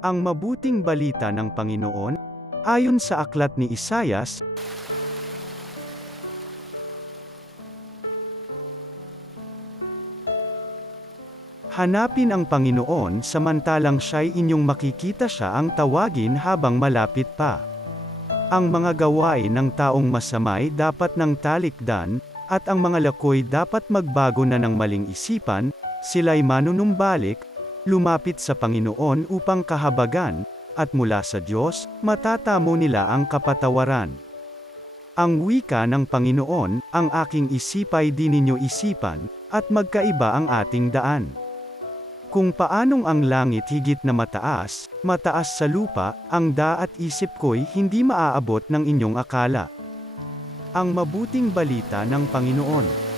Ang mabuting balita ng Panginoon, ayon sa aklat ni Isaias, hanapin ang Panginoon samantalang siya'y inyong makikita siya ang tawagin habang malapit pa. Ang mga gawain ng taong masamay dapat ng talikdan, at ang mga lakoy dapat magbago na ng maling isipan, sila'y manunumbalik, lumapit sa Panginoon upang kahabagan, at mula sa Diyos, matatamo nila ang kapatawaran. Ang wika ng Panginoon, ang aking isipay di ninyo isipan, at magkaiba ang ating daan. Kung paanong ang langit higit na mataas, mataas sa lupa, ang at isip ko'y hindi maaabot ng inyong akala. Ang mabuting balita ng Panginoon.